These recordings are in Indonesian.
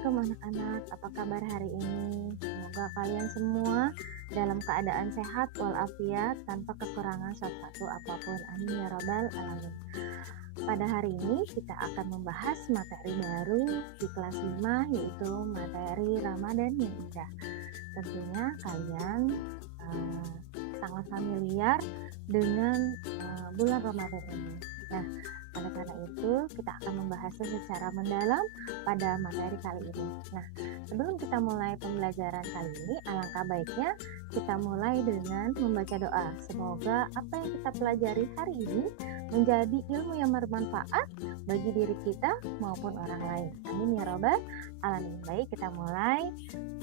Assalamualaikum anak-anak, apa kabar hari ini? Semoga kalian semua dalam keadaan sehat walafiat tanpa kekurangan suatu apapun. Amin ya rabbal alamin. Pada hari ini kita akan membahas materi baru di kelas 5, yaitu materi Ramadan yang indah. Tentunya kalian sangat familiar dengan bulan Ramadan ini. Nah, oleh karena itu, kita akan membahasnya secara mendalam pada materi kali ini. Nah, sebelum kita mulai pembelajaran kali ini, alangkah baiknya kita mulai dengan membaca doa. Semoga apa yang kita pelajari hari ini menjadi ilmu yang bermanfaat bagi diri kita maupun orang lain. Amin ya rabbal alamin. Baik, kita mulai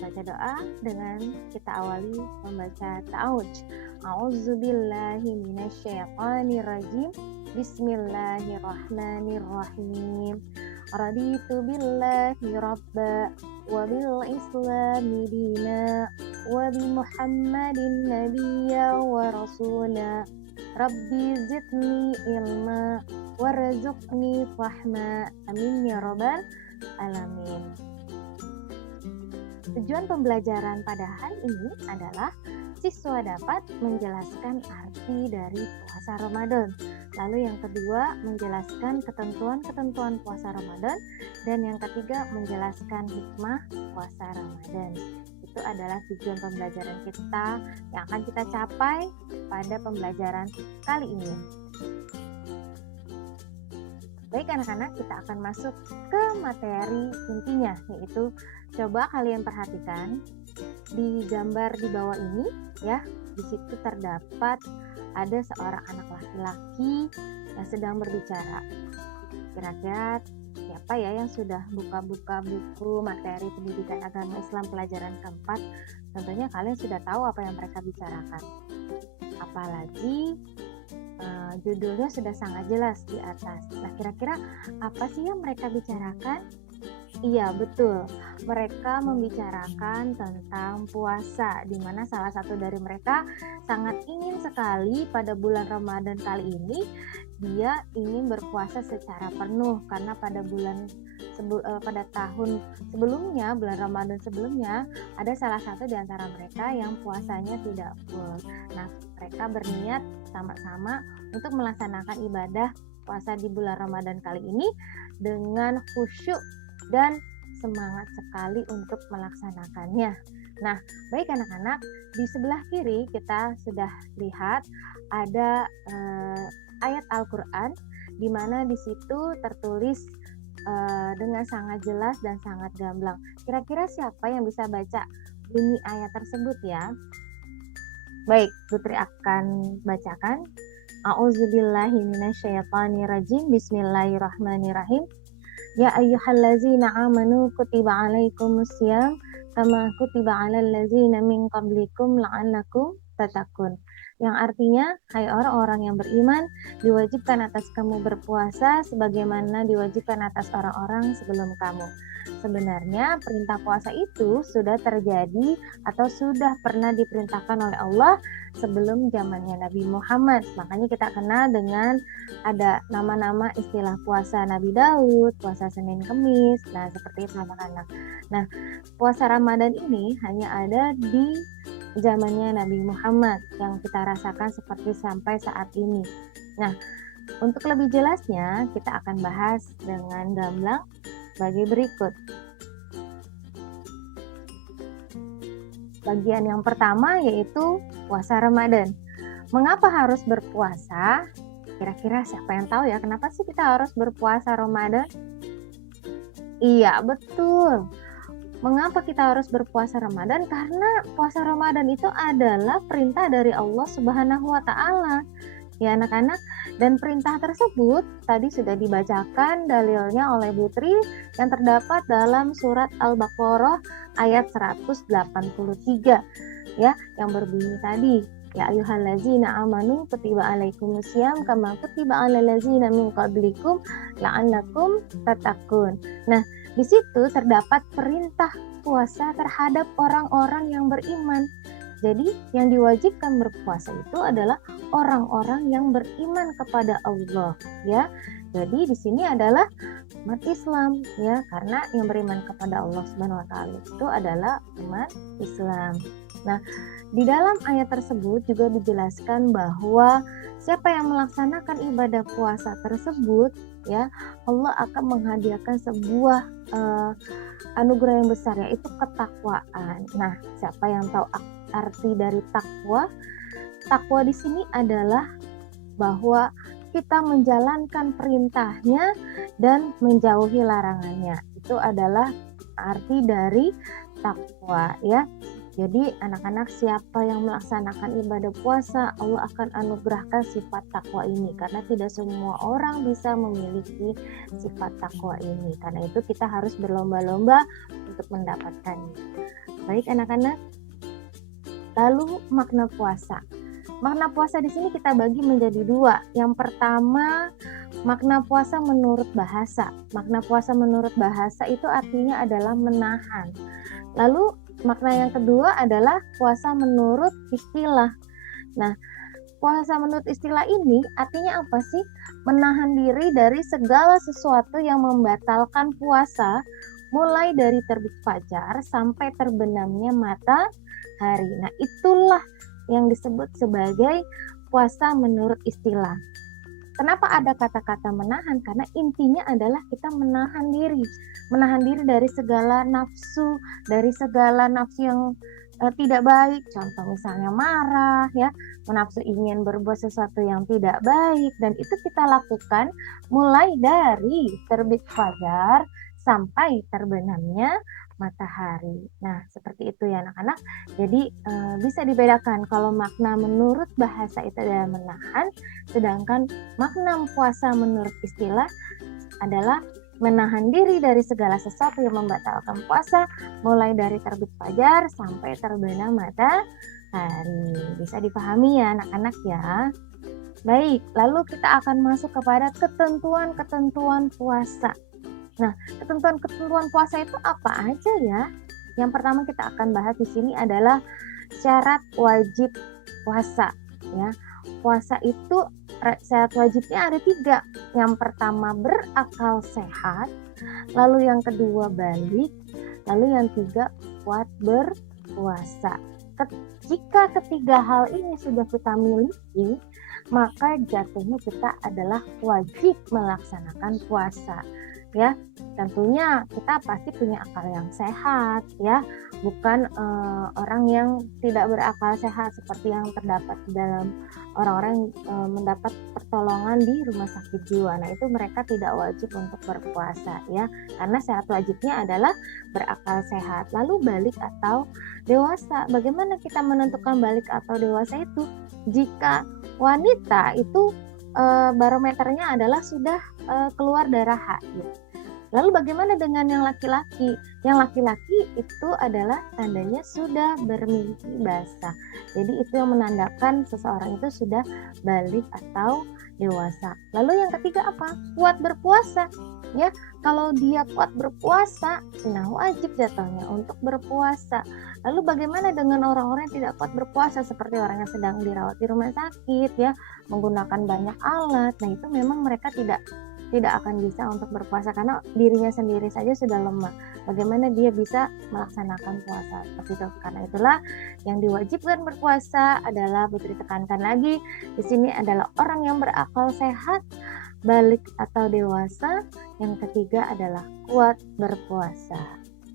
baca doa dengan kita awali membaca ta'awudz. A'udzubillahi minasyaitonirrajim. Bismillahirrahmanirrahim. Raditu billahi rabba wa bil islami dina wa bi Muhammadin nabiyya wa rasula. Rabbi zidni ilma warzuqni fahma. Amin ya rabbal alamin. Tujuan pembelajaran pada hari ini adalah siswa dapat menjelaskan arti dari puasa Ramadan. Lalu yang kedua, menjelaskan ketentuan-ketentuan puasa Ramadan. Dan yang ketiga, menjelaskan hikmah puasa Ramadan. Itu adalah tujuan pembelajaran kita yang akan kita capai pada pembelajaran kali ini. Baik anak-anak, kita akan masuk ke materi intinya, yaitu coba kalian perhatikan di gambar di bawah ini ya. Di situ terdapat ada seorang anak laki-laki yang sedang berbicara. Kira-kira siapa ya yang sudah buka-buka buku materi pendidikan agama Islam pelajaran keempat? Tentunya kalian sudah tahu apa yang mereka bicarakan. Apalagi judulnya sudah sangat jelas di atas. Nah, kira-kira apa sih yang mereka bicarakan? Iya, betul. Mereka membicarakan tentang puasa, di mana salah satu dari mereka sangat ingin sekali pada bulan Ramadan kali ini dia ingin berpuasa secara penuh, karena pada pada tahun sebelumnya, bulan Ramadan sebelumnya, ada salah satu di antara mereka yang puasanya tidak full. Nah, mereka berniat sama-sama untuk melaksanakan ibadah puasa di bulan Ramadan kali ini dengan khusyuk dan semangat sekali untuk melaksanakannya. Nah, baik anak-anak, di sebelah kiri kita sudah lihat ada ayat Al-Quran, di mana di situ tertulis dengan sangat jelas dan sangat gamblang. Kira-kira siapa yang bisa baca bunyi ayat tersebut ya? Baik, Putri akan bacakan. A'udzubillahi minasyaitonirrajim. Bismillahirrahmanirrahim. Ya ayyuhallazina amanu kutiba alaikumusiyam kama kutiba alal ladzina min qablikum la'allakum tattaqun. Yang artinya, hai orang-orang yang beriman, diwajibkan atas kamu berpuasa sebagaimana diwajibkan atas orang-orang sebelum kamu. Sebenarnya perintah puasa itu sudah terjadi atau sudah pernah diperintahkan oleh Allah sebelum zamannya Nabi Muhammad. Makanya kita kenal dengan ada nama-nama istilah puasa Nabi Daud, puasa Senin Kemis. Nah, seperti itu anak-anak. Nah, puasa Ramadan ini hanya ada di zamannya Nabi Muhammad yang kita rasakan seperti sampai saat ini. Nah, untuk lebih jelasnya kita akan bahas dengan gamblang bagi berikut. Bagian yang pertama yaitu puasa Ramadan. Mengapa harus berpuasa? Kira-kira siapa yang tahu ya kenapa sih kita harus berpuasa Ramadan? Iya, betul. Mengapa kita harus berpuasa Ramadan? Karena puasa Ramadan itu adalah perintah dari Allah Subhanahu wa Ta'ala. Ya anak-anak, dan perintah tersebut tadi sudah dibacakan dalilnya oleh Putri yang terdapat dalam surat Al-Baqarah ayat 183 ya, yang berbunyi tadi, ya ayyuhallazina amanu kutiba alaikumusiyam kama kutiba alal ladzina min qablikum la'allakum tattaqun. Nah, di situ terdapat perintah puasa terhadap orang-orang yang beriman. Jadi yang diwajibkan berpuasa itu adalah orang-orang yang beriman kepada Allah ya. Jadi di sini adalah umat Islam ya, karena yang beriman kepada Allah Subhanahu wa taala itu adalah umat Islam. Nah, di dalam ayat tersebut juga dijelaskan bahwa siapa yang melaksanakan ibadah puasa tersebut ya, Allah akan menghadiahkan sebuah anugerah yang besar, yaitu ketakwaan. Nah, siapa yang tahu arti dari takwa? Takwa di sini adalah bahwa kita menjalankan perintahnya dan menjauhi larangannya. Itu adalah arti dari takwa ya. Jadi anak-anak, siapa yang melaksanakan ibadah puasa, Allah akan anugerahkan sifat takwa ini, karena tidak semua orang bisa memiliki sifat takwa ini. Karena itu kita harus berlomba-lomba untuk mendapatkannya. Baik anak-anak, lalu makna puasa. Makna puasa di sini kita bagi menjadi dua. Yang pertama, makna puasa menurut bahasa. Makna puasa menurut bahasa itu artinya adalah menahan. Lalu makna yang kedua adalah puasa menurut istilah. Nah, puasa menurut istilah ini artinya apa sih? Menahan diri dari segala sesuatu yang membatalkan puasa, mulai dari terbit fajar sampai terbenamnya matahari. Nah, itulah yang disebut sebagai puasa menurut istilah. Kenapa ada kata-kata menahan? Karena intinya adalah kita menahan diri dari segala nafsu, yang tidak baik. Contoh misalnya marah ya, menafsu ingin berbuat sesuatu yang tidak baik, dan itu kita lakukan mulai dari terbit fajar sampai terbenamnya matahari. Nah, seperti itu ya anak-anak. Jadi bisa dibedakan kalau makna menurut bahasa itu adalah menahan, sedangkan makna puasa menurut istilah adalah menahan diri dari segala sesuatu yang membatalkan puasa, mulai dari terbit fajar sampai terbenam matahari. Bisa dipahami ya anak-anak ya. Baik, lalu kita akan masuk kepada ketentuan-ketentuan puasa. Nah, ketentuan-ketentuan puasa itu apa aja ya? Yang pertama kita akan bahas di sini adalah syarat wajib puasa ya. Puasa itu syarat wajibnya ada 3. Yang pertama berakal sehat, lalu yang kedua balik, lalu yang 3 kuat berpuasa. Jika ketiga hal ini sudah kita miliki, maka jatuhnya kita adalah wajib melaksanakan puasa. Ya, tentunya kita pasti punya akal yang sehat ya, bukan orang yang tidak berakal sehat seperti yang terdapat di dalam orang-orang mendapat pertolongan di rumah sakit jiwa. Nah, itu mereka tidak wajib untuk berpuasa ya, karena syarat wajibnya adalah berakal sehat. Lalu balik atau dewasa. Bagaimana kita menentukan balik atau dewasa itu? Jika wanita itu barometernya adalah sudah keluar darah haid. Lalu bagaimana dengan yang laki-laki? Yang laki-laki itu adalah tandanya sudah bermimpi basah. Jadi itu yang menandakan seseorang itu sudah balik atau dewasa. Lalu yang ketiga apa? Kuat berpuasa. Ya, kalau dia kuat berpuasa, nah wajib jatuhnya untuk berpuasa. Lalu bagaimana dengan orang-orang yang tidak kuat berpuasa, seperti orang yang sedang dirawat di rumah sakit ya, menggunakan banyak alat. Nah, itu memang mereka tidak akan bisa untuk berpuasa karena dirinya sendiri saja sudah lemah. Bagaimana dia bisa melaksanakan puasa seperti itu? Karena itulah yang diwajibkan berpuasa adalah, Putri tekankan lagi, di sini adalah orang yang berakal sehat, balik atau dewasa. Yang ketiga adalah kuat berpuasa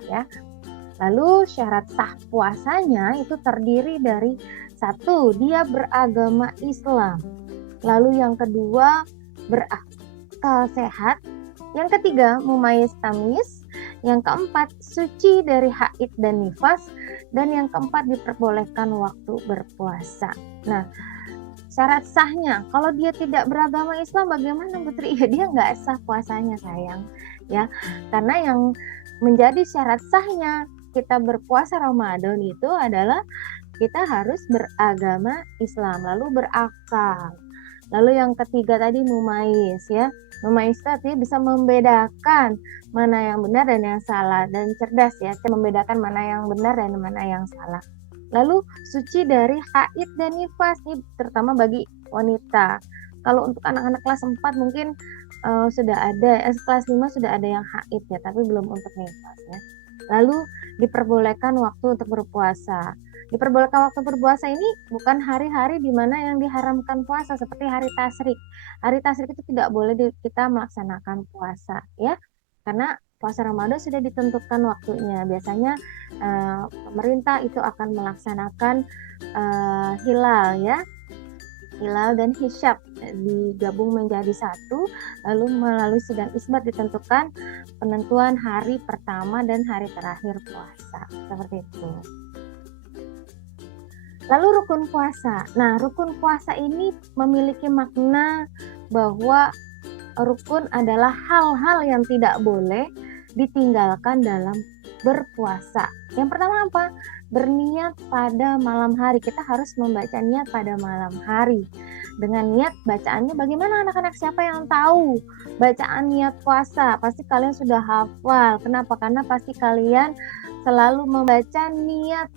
ya. Lalu syarat sah puasanya itu terdiri dari 1, dia beragama Islam. Lalu yang kedua berakal sehat. Yang ketiga mumayyiz tamyiz. Yang keempat suci dari haid dan nifas. Dan yang keempat diperbolehkan waktu berpuasa. Nah, syarat sahnya, kalau dia tidak beragama Islam bagaimana, Putri? Ya, dia nggak sah puasanya sayang ya, karena yang menjadi syarat sahnya kita berpuasa Ramadan itu adalah kita harus beragama Islam, lalu berakal. Lalu yang ketiga tadi mumayyiz ya, mumayyiz tadi bisa membedakan mana yang benar dan yang salah, dan cerdas ya, membedakan mana yang benar dan mana yang salah. Lalu suci dari haid dan nifas, ini terutama bagi wanita. Kalau untuk anak-anak kelas 4 mungkin sudah ada kelas 5 sudah ada yang haid ya, tapi belum untuk nifas ya. Lalu diperbolehkan waktu untuk berpuasa. Diperbolehkan waktu berpuasa ini bukan hari-hari di mana yang diharamkan puasa seperti hari tasyrik. Hari tasyrik itu tidak boleh kita melaksanakan puasa ya. Karena puasa Ramadan sudah ditentukan waktunya. Biasanya pemerintah itu akan melaksanakan hilal ya. Hilal dan hisyab digabung menjadi satu, lalu melalui sidang isbat ditentukan penentuan hari pertama dan hari terakhir puasa, seperti itu. Lalu rukun puasa. Nah, rukun puasa ini memiliki makna bahwa rukun adalah hal-hal yang tidak boleh ditinggalkan dalam berpuasa. Yang pertama apa? Berniat pada malam hari. Kita harus membaca niat pada malam hari. Dengan niat bacaannya bagaimana anak-anak? Siapa yang tahu bacaan niat puasa? Pasti kalian sudah hafal. Kenapa? Karena pasti kalian selalu membaca niat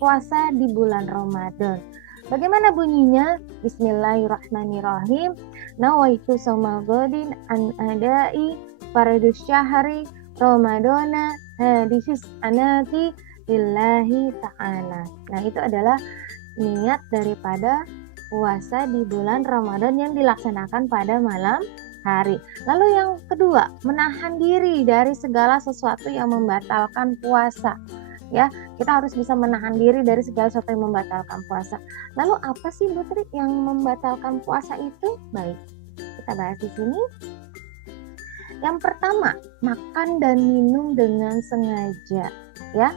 puasa di bulan Ramadan. Bagaimana bunyinya? Bismillahirrahmanirrahim. Nawaitu shauma ghadin an adai faridus syahri Ramadana hadis anati lillahi ta'ala. Nah, itu adalah niat daripada puasa di bulan Ramadan yang dilaksanakan pada malam hari. Lalu yang kedua, menahan diri dari segala sesuatu yang membatalkan puasa. Ya, kita harus bisa menahan diri dari segala sesuatu yang membatalkan puasa. Lalu apa sih Bu Tri yang membatalkan puasa itu? Baik, kita bahas di sini. Yang pertama, makan dan minum dengan sengaja, ya.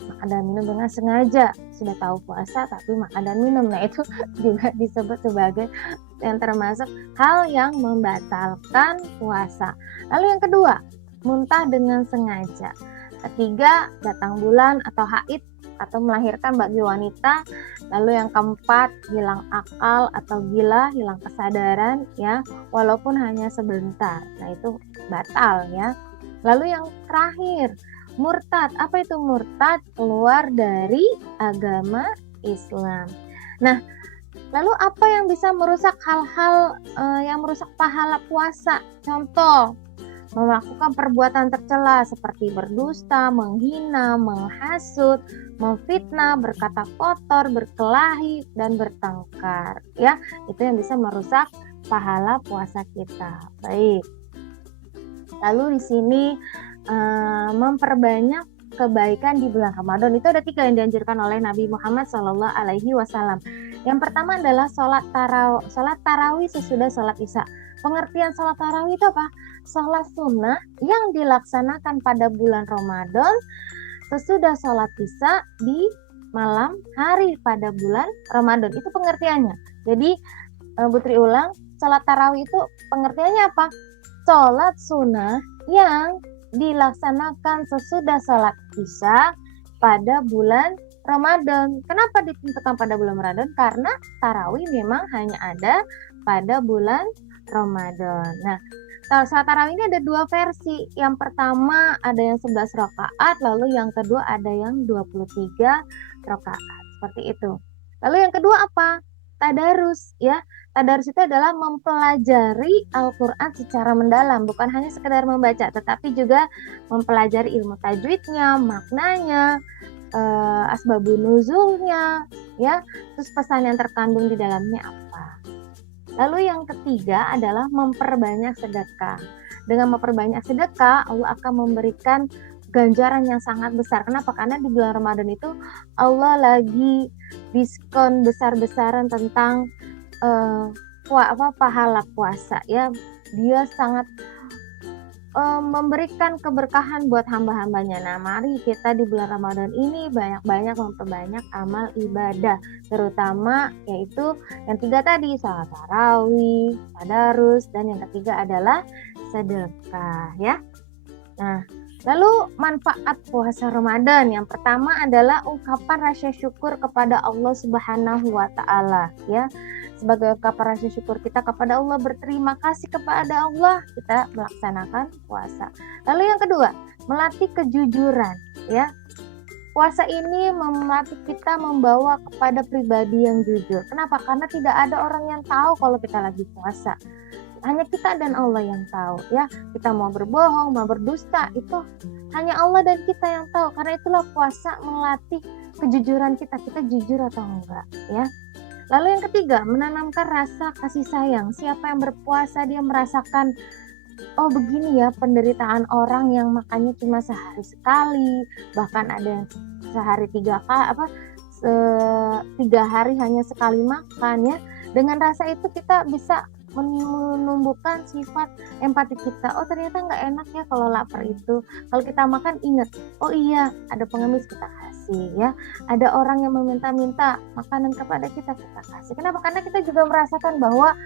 Makan dan minum dengan sengaja. Sudah tahu puasa tapi makan dan minum. Nah, itu juga disebut sebagai yang termasuk hal yang membatalkan puasa. Lalu yang kedua, muntah dengan sengaja. Ketiga, datang bulan atau haid atau melahirkan bagi wanita. Lalu yang keempat, hilang akal atau gila, hilang kesadaran ya, walaupun hanya sebentar. Nah, itu batal ya. Lalu yang terakhir, murtad. Apa itu murtad? Keluar dari agama Islam. Nah, lalu apa yang bisa merusak hal-hal yang merusak pahala puasa? Contoh, melakukan perbuatan tercela seperti berdusta, menghina, menghasut, memfitnah, berkata kotor, berkelahi, dan bertengkar. Ya, itu yang bisa merusak pahala puasa kita. Baik. Lalu di sini memperbanyak kebaikan di bulan Ramadan. Itu ada 3 yang dianjurkan oleh Nabi Muhammad SAW. Yang pertama adalah sholat tarawih sesudah sholat isya. Pengertian sholat tarawih itu apa? Sholat sunnah yang dilaksanakan pada bulan Ramadan sesudah sholat isya di malam hari pada bulan Ramadan. Itu pengertiannya. Jadi Bu Tri ulang, sholat tarawih itu pengertiannya apa? Sholat sunnah yang dilaksanakan sesudah sholat isya pada bulan Ramadan. Kenapa ditentukan pada bulan Ramadan? Karena tarawih memang hanya ada pada bulan Ramadan. Nah, sholat tarawih ini ada 2 versi. Yang pertama ada yang 11 rakaat, lalu yang kedua ada yang 23 rakaat. Seperti itu. Lalu yang kedua apa? Tadarus ya. Tadarus itu adalah mempelajari Al-Quran secara mendalam, bukan hanya sekedar membaca, tetapi juga mempelajari ilmu tajwidnya, maknanya, asbabun nuzulnya, ya, terus pesan yang terkandung di dalamnya apa. Lalu yang ketiga adalah memperbanyak sedekah. Dengan memperbanyak sedekah, Allah akan memberikan ganjaran yang sangat besar. Kenapa? Karena di bulan Ramadan itu Allah lagi diskon besar-besaran tentang pahala puasa ya. Dia sangat memberikan keberkahan buat hamba-hambanya. Nah, mari kita di bulan Ramadan ini banyak-banyak memperbanyak amal ibadah, terutama yaitu yang 3 tadi, salat tarawih, tadarus, dan yang ketiga adalah sedekah ya. Nah, lalu manfaat puasa Ramadan yang pertama adalah ungkapan rasa syukur kepada Allah Subhanahu wa taala ya. Sebagai ungkapan rasa syukur kita kepada Allah, berterima kasih kepada Allah, kita melaksanakan puasa. Lalu yang kedua, melatih kejujuran ya. Puasa ini melatih kita membawa kepada pribadi yang jujur. Kenapa? Karena tidak ada orang yang tahu kalau kita lagi puasa. hanya kita dan Allah yang tahu ya. Kita mau berbohong, mau berdusta, itu hanya Allah dan kita yang tahu. Karena itulah puasa melatih kejujuran kita jujur atau enggak ya. Lalu yang ketiga, menanamkan rasa kasih sayang. Siapa yang berpuasa dia merasakan, oh begini ya penderitaan orang yang makannya cuma sehari sekali, bahkan ada yang sehari 3 hari hanya sekali makan ya. Dengan rasa itu kita bisa menumbuhkan sifat empati kita. Oh ternyata nggak enak ya kalau lapar itu. Kalau kita makan ingat, oh iya ada pengemis kita kasih ya. Ada orang yang meminta-minta makanan kepada kita kasih. Kenapa? Karena kita juga merasakan bahwa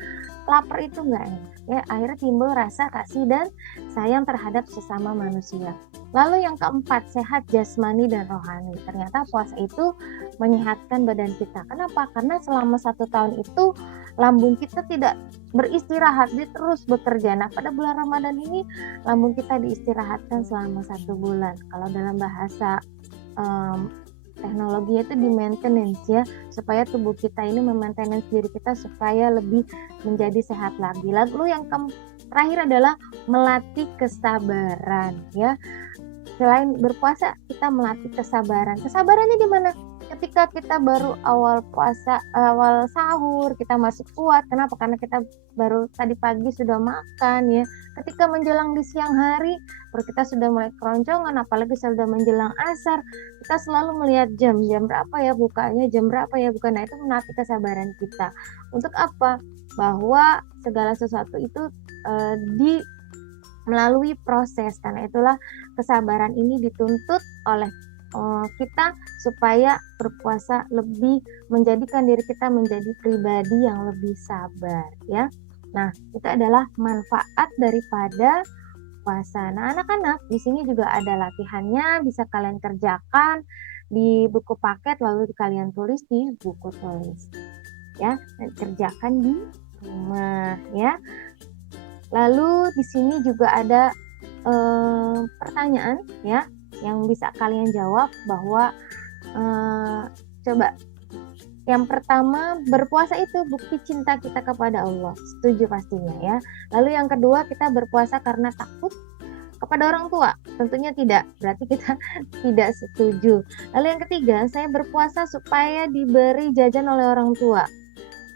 lapar itu nggak enak ya. Akhirnya timbul rasa kasih dan sayang terhadap sesama manusia. Lalu yang keempat, sehat jasmani dan rohani. Ternyata puasa itu menyehatkan badan kita. Kenapa? Karena selama 1 tahun itu lambung kita tidak beristirahat, dia terus bekerja. Nah pada bulan Ramadan ini lambung kita diistirahatkan selama 1 bulan. Kalau dalam bahasa teknologi itu di maintenance ya, supaya tubuh kita ini memaintenance diri kita supaya lebih menjadi sehat lagi. Lalu yang terakhir adalah melatih kesabaran ya. Selain berpuasa kita melatih kesabaran. Kesabarannya di mana? Ketika kita baru awal puasa, awal sahur, kita masih kuat. Kenapa? Karena kita baru tadi pagi sudah makan ya. Ketika menjelang di siang hari, perut kita sudah mulai keroncongan, apalagi sudah menjelang asar, kita selalu melihat jam berapa ya bukanya, jam berapa ya buka. Nah itu melatih kesabaran kita. Untuk apa? Bahwa segala sesuatu itu melalui proses. Karena itulah kesabaran ini dituntut oleh kita supaya berpuasa lebih menjadikan diri kita menjadi pribadi yang lebih sabar ya. Nah, itu adalah manfaat daripada puasa. Nah, anak-anak di sini juga ada latihannya, bisa kalian kerjakan di buku paket lalu kalian tulis di buku tulis. Ya, dan kerjakan di rumah ya. Lalu di sini juga ada pertanyaan ya yang bisa kalian jawab bahwa coba yang pertama, berpuasa itu bukti cinta kita kepada Allah. Setuju pastinya ya. Lalu yang kedua, kita berpuasa karena takut kepada orang tua. Tentunya tidak. Berarti kita tidak setuju. Lalu yang ketiga, saya berpuasa supaya diberi jajan oleh orang tua.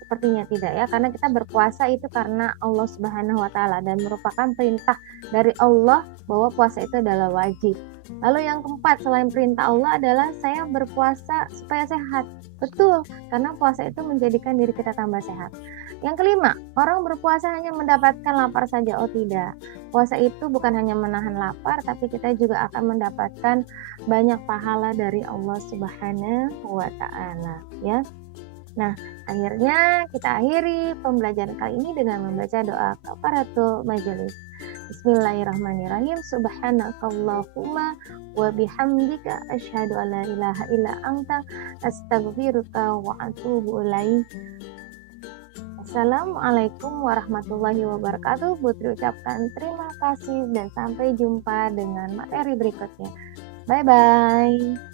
Sepertinya tidak ya, karena kita berpuasa itu karena Allah Subhanahu wa taala dan merupakan perintah dari Allah bahwa puasa itu adalah wajib. Lalu yang keempat, selain perintah Allah adalah saya berpuasa supaya sehat. Betul, karena puasa itu menjadikan diri kita tambah sehat. Yang kelima, orang berpuasa hanya mendapatkan lapar saja. Oh tidak, puasa itu bukan hanya menahan lapar, tapi kita juga akan mendapatkan banyak pahala dari Allah Subhanahu wa taala ya. Nah, akhirnya kita akhiri pembelajaran kali ini dengan membaca doa kafaratul majelis. Bismillahirrahmanirrahim. Subhanakallahumma wa bihamdika asyhadu an la ilaha illa anta astaghfiruka wa atubu ilaik. Assalamualaikum warahmatullahi wabarakatuh. Putri ucapkan terima kasih dan sampai jumpa dengan materi berikutnya. Bye bye.